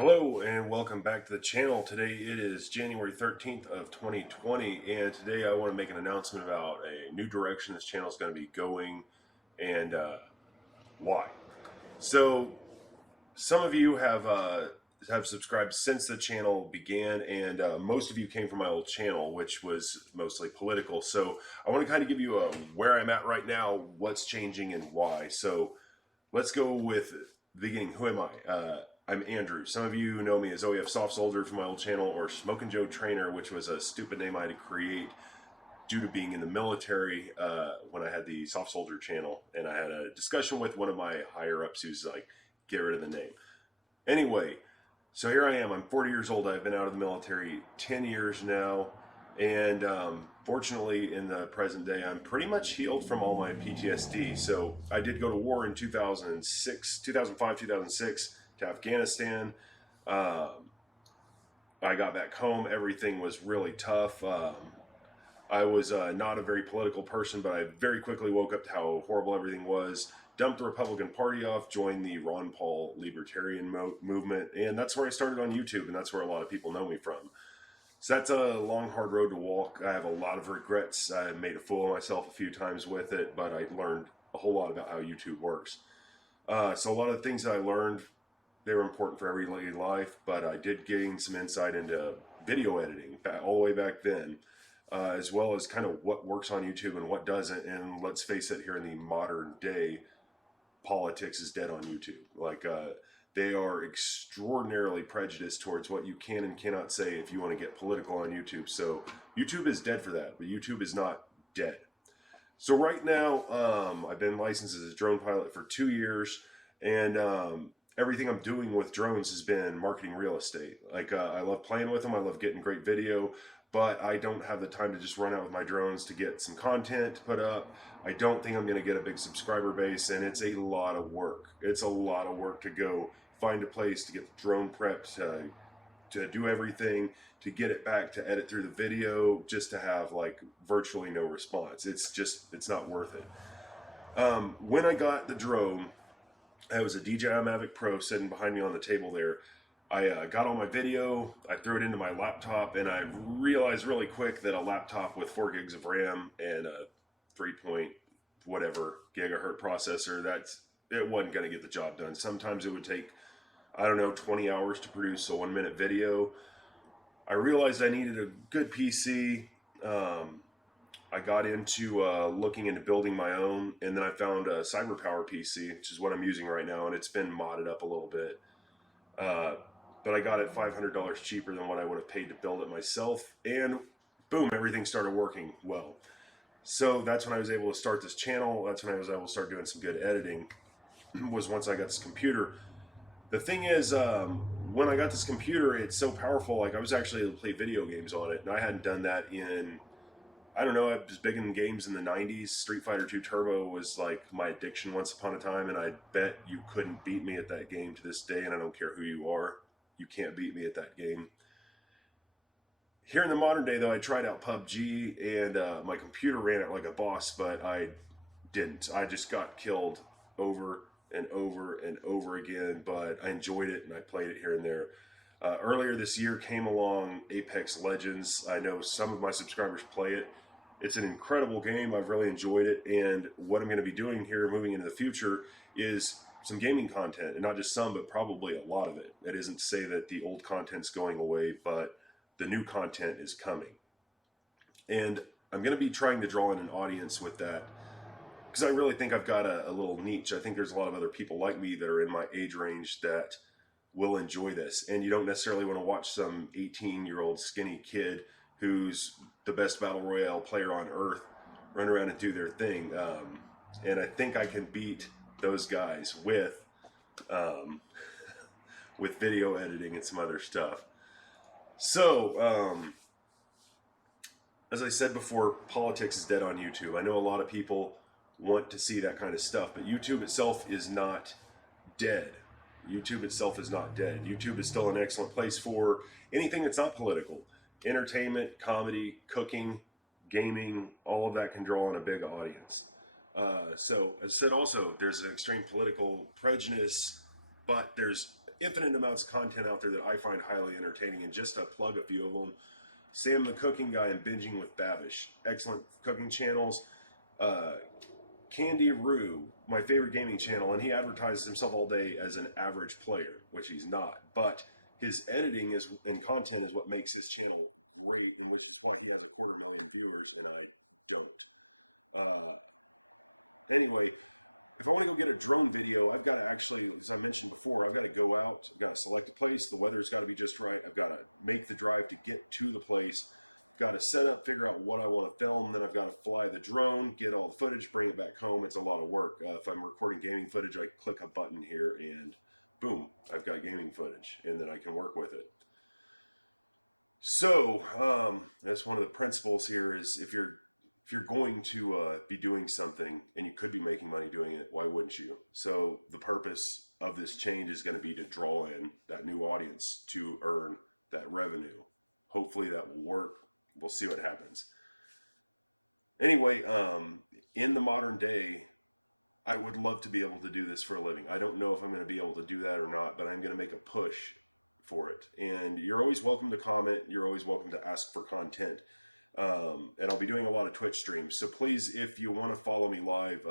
Hello and welcome back to the channel. Today it is January 13th of 2020, and today I want to make an announcement about a new direction this channel is going to be going and why. So some of you have subscribed since the channel began, and most of you came from my old channel, which was mostly political. So I want to kind of give you a where I'm at right now, what's changing and why. So let's go with the beginning. Who am I? I'm Andrew. Some of you know me as OEF Soft Soldier from my old channel, or Smokin' Joe Trainer, which was a stupid name I had to create due to being in the military when I had the Soft Soldier channel, and I had a discussion with one of my higher ups who's like, get rid of the name. Anyway, so here I am. I'm 40 years old. I've been out of the military 10 years now. And fortunately, in the present day, I'm pretty much healed from all my PTSD. So I did go to war in 2005, 2006 to Afghanistan. I got back home. Everything was really tough. I was not a very political person, but I very quickly woke up to how horrible everything was. Dumped the Republican Party off, joined the Ron Paul libertarian movement, and that's where I started on YouTube, and that's where a lot of people know me from. So that's a long, hard road to walk. I have a lot of regrets. I made a fool of myself a few times with it, but I learned a whole lot about how YouTube works. So a lot of the things that I learned, they were important for everyday life, but I did gain some insight into video editing all the way back then, as well as kind of what works on YouTube and what doesn't. And let's face it, here in the modern day, politics is dead on YouTube. They are extraordinarily prejudiced towards what you can and cannot say if you want to get political on YouTube. So YouTube is dead for that, but YouTube is not dead. So right now, I've been licensed as a drone pilot for 2 years, and everything I'm doing with drones has been marketing real estate. I love playing with them. I love getting great video, but I don't have the time to just run out with my drones to get some content to put up. I don't think I'm going to get a big subscriber base, and it's a lot of work. It's a lot of work to go find a place to get the drone prepped, to do everything, to get it back, to edit through the video, just to have like virtually no response. It's not worth it. When I got the drone, I was a DJI Mavic Pro sitting behind me on the table there. I got all my video, I threw it into my laptop, and I realized really quick that a laptop with 4 gigs of RAM and a 3 point whatever gigahertz processor, it wasn't going to get the job done. Sometimes it would take, I don't know, 20 hours to produce a 1-minute video. I realized I needed a good PC. I got into looking into building my own, and then I found a CyberPower PC, which is what I'm using right now, and it's been modded up a little bit. But I got it $500 cheaper than what I would have paid to build it myself, and boom, everything started working well. So that's when I was able to start this channel. That's when I was able to start doing some good editing, was once I got this computer. The thing is, when I got this computer, it's so powerful. Like, I was actually able to play video games on it, and I hadn't done that in, I don't know, I was big in games in the 90s. Street Fighter 2 Turbo was like my addiction once upon a time, and I bet you couldn't beat me at that game to this day, and I don't care who you are. You can't beat me at that game. Here in the modern day, though, I tried out PUBG, and my computer ran it like a boss, but I didn't. I just got killed over and over and over again, but I enjoyed it, and I played it here and there. Earlier this year came along Apex Legends. I know some of my subscribers play it. It's an incredible game. I've really enjoyed it, and what I'm going to be doing here moving into the future is some gaming content, and not just some, but probably a lot of it. That isn't to say that the old content's going away, but the new content is coming. And I'm going to be trying to draw in an audience with that, because I really think I've got a little niche. I think there's a lot of other people like me that are in my age range that will enjoy this. And you don't necessarily want to watch some 18-year-old skinny kid who's the best Battle Royale player on earth run around and do their thing. And I think I can beat those guys with video editing and some other stuff. So, as I said before, politics is dead on YouTube. I know a lot of people want to see that kind of stuff, but YouTube itself is not dead. YouTube itself is not dead. YouTube is still an excellent place for anything that's not political. Entertainment, comedy, cooking, gaming, all of that can draw on a big audience. So, as I said also, there's an extreme political prejudice, but there's infinite amounts of content out there that I find highly entertaining, and just to plug a few of them: Sam the Cooking Guy and Binging with Babish, excellent cooking channels. Uh, Candy Roo, my favorite gaming channel, and he advertises himself all day as an average player, which he's not. But his editing is and content is what makes his channel great, and which is why he has 250,000 viewers, and I don't. Uh, anyway, if I want to go get a drone video, I've got to actually, as I mentioned before, I've got to go out, I've got to select a place, the weather's got to be just right, I've got to make the drive to get to the place, I've got to set up, figure out what I want to film, then I've got to fly the drone, get all the footage, bring it back home. It's a lot of work. If I'm recording gaming footage, I click a button here and boom, I've got gaming footage, and then I can work with it. So that's one of the principles here is if you're going to be doing something and you could be making money doing it, why wouldn't you? So the purpose of this change is going to be to draw in that new audience to earn that revenue. Hopefully that will work. We'll see what happens. Anyway, in the modern day, I would love to be able to do this for a living. I don't know if I'm going to be able to do that or not, but I'm going to make a push for it. And you're always welcome to comment. You're always welcome to ask for content. And I'll be doing a lot of Twitch streams. So please, if you want to follow me live,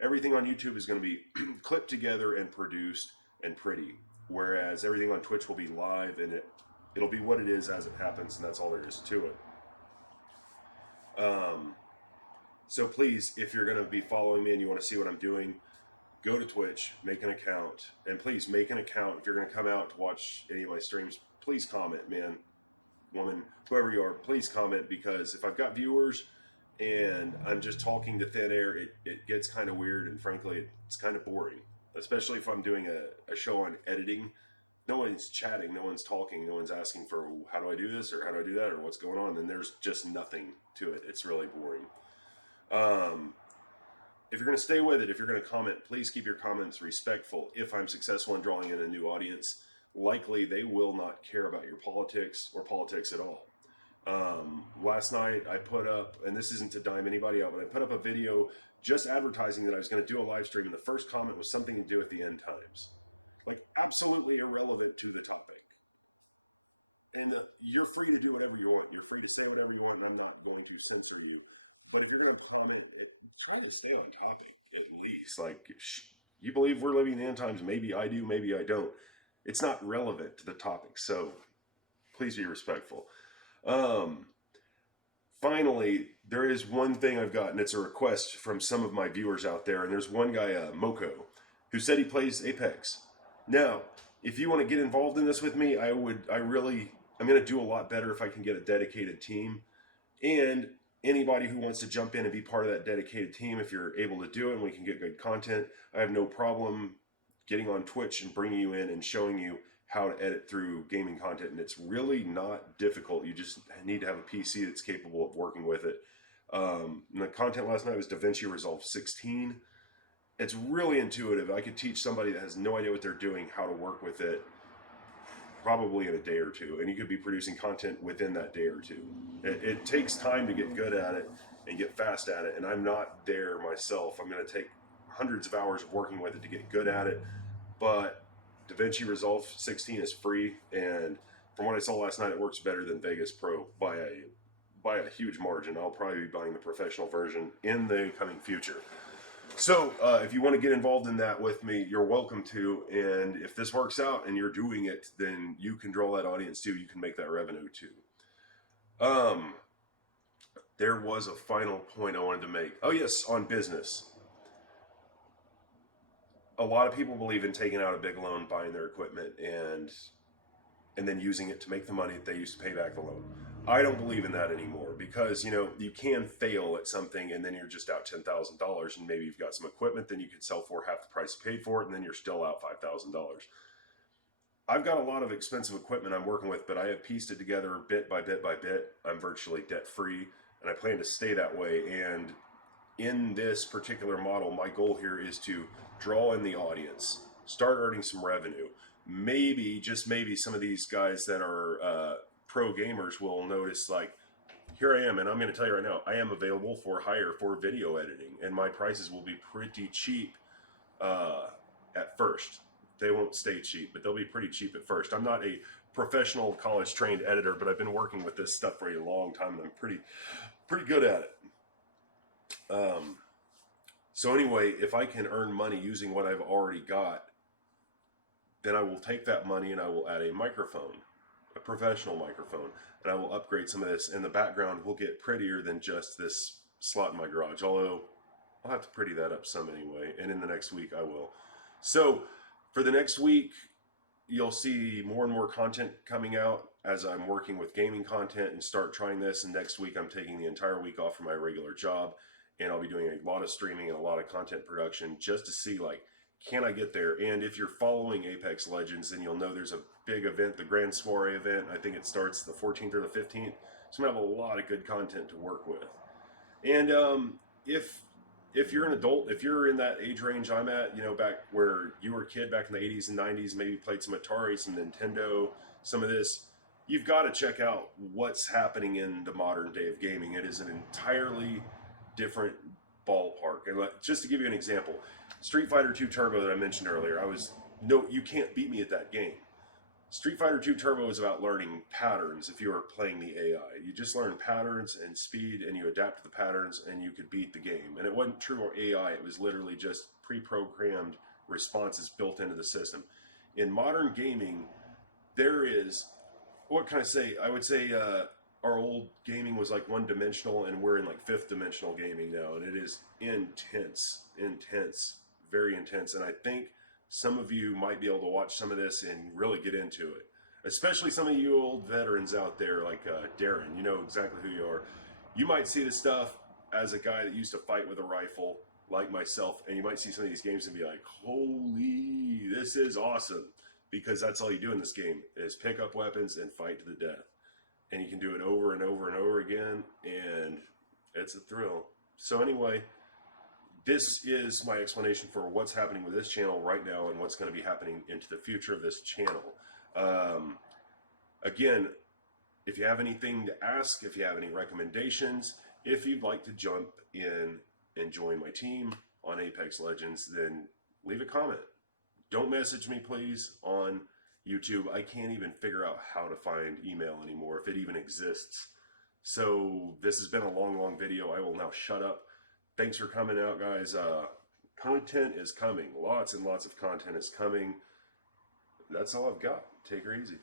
everything on YouTube is going to be clipped together and produced and pretty. Whereas everything on Twitch will be live, and it'll be what it is as it happens, and that's all there is to it. So please, if you're going to be following me and you want to see what I'm doing, go to Twitch, make an account, and please make an account. If you're going to come out to watch any of my streams, please comment, man, woman, whoever you are, please comment, because if I've got viewers and I'm just talking to thin air, it gets kind of weird, and frankly, it's kind of boring, especially if I'm doing a show on editing. No one's chatting, no one's talking, no one's asking for how do I do this or how do I do that or what's going on, and there's just nothing to it. It's really boring. If you're going to stay with it, if you're going to comment, please keep your comments respectful. If I'm successful in drawing in a new audience, likely they will not care about your politics or politics at all. Last night I put up, and this isn't to dime anybody out, but I put up a video just advertising that I was going to do a live stream, and the first comment was something to do with the end times. Like, absolutely irrelevant to the topic. And you're free to do whatever you want. You're free to say whatever you want, and I'm not going to censor you. But if you're going to comment, try to stay on topic at least. Like, you believe we're living in the end times? Maybe I do, maybe I don't. It's not relevant to the topic, so please be respectful. Finally, there is one thing I've gotten. It's a request from some of my viewers out there, and there's one guy, Moko, who said he plays Apex. Now, if you want to get involved in this with me, I'm going to do a lot better if I can get a dedicated team. And anybody who wants to jump in and be part of that dedicated team, if you're able to do it and we can get good content, I have no problem getting on Twitch and bringing you in and showing you how to edit through gaming content. And it's really not difficult. You just need to have a PC that's capable of working with it. And the content last night was DaVinci Resolve 16. It's really intuitive. I could teach somebody that has no idea what they're doing how to work with it probably in a day or two, and you could be producing content within that day or two. It takes time to get good at it and get fast at it, and I'm not there myself. I'm going to take hundreds of hours of working with it to get good at it, but DaVinci Resolve 16 is free, and from what I saw last night, it works better than Vegas Pro by a huge margin. I'll probably be buying the professional version in the coming future. So if you want to get involved in that with me, you're welcome to. And if this works out and you're doing it, then you can draw that audience too. You can make that revenue too. There was a final point I wanted to make. Oh yes, on business. A lot of people believe in taking out a big loan, buying their equipment, and then using it to make the money that they used to pay back the loan. I don't believe in that anymore, because you can fail at something and then you're just out $10,000, and maybe you've got some equipment then you could sell for half the price you paid for it, and then you're still out $5,000. I've got a lot of expensive equipment I'm working with, but I have pieced it together bit by bit by bit. I'm virtually debt free, and I plan to stay that way. And in this particular model, my goal here is to draw in the audience, start earning some revenue. Maybe, just maybe, some of these guys that are pro gamers will notice, like, here I am, and I'm going to tell you right now, I am available for hire for video editing, and my prices will be pretty cheap at first. they won't stay cheap, but they'll be pretty cheap at first. I'm not a professional college trained editor, but I've been working with this stuff for a long time, and I'm pretty good at it. Um, so anyway, if I can earn money using what I've already got, then I will take that money and I will add a microphone, a professional microphone, and I will upgrade some of this, and the background will get prettier than just this slot in my garage. Although I'll have to pretty that up some anyway, and in the next week I will. So for the next week, you'll see more and more content coming out as I'm working with gaming content and start trying this. And next week, I'm taking the entire week off from my regular job, and I'll be doing a lot of streaming and a lot of content production just to see, like, can I get there? And if you're following Apex Legends, then you'll know there's a big event, the Grand Soiree event. I think it starts the 14th or the 15th. So I'm gonna have a lot of good content to work with. And if you're an adult, if you're in that age range I'm at, you know, back where you were a kid back in the 80s and 90s, maybe played some Atari, some Nintendo, some of this, you've got to check out what's happening in the modern day of gaming. It is an entirely different ballpark. And just to give you an example, Street Fighter 2 Turbo that I mentioned earlier, no, you can't beat me at that game. Street Fighter 2 Turbo is about learning patterns if you are playing the AI. You just learn patterns and speed, and you adapt to the patterns, and you could beat the game. And it wasn't true AI, it was literally just pre-programmed responses built into the system. In modern gaming, there is, what can I say? I would say our old gaming was like one-dimensional, and we're in like fifth-dimensional gaming now, and it is intense, very intense. And I think some of you might be able to watch some of this and really get into it. Especially some of you old veterans out there like Darren, you know exactly who you are. You might see this stuff as a guy that used to fight with a rifle like myself, and you might see some of these games and be like, holy, this is awesome. Because that's all you do in this game is pick up weapons and fight to the death. And you can do it over and over and over again, and it's a thrill. So anyway, this is my explanation for what's happening with this channel right now and what's going to be happening into the future of this channel. Again, if you have anything to ask, if you have any recommendations, if you'd like to jump in and join my team on Apex Legends, then leave a comment. Don't message me, please, on YouTube. I can't even figure out how to find email anymore, if it even exists. So this has been a long video. I will now shut up. Thanks for coming out, guys. Content is coming. Lots and lots of content is coming. That's all I've got. Take her easy.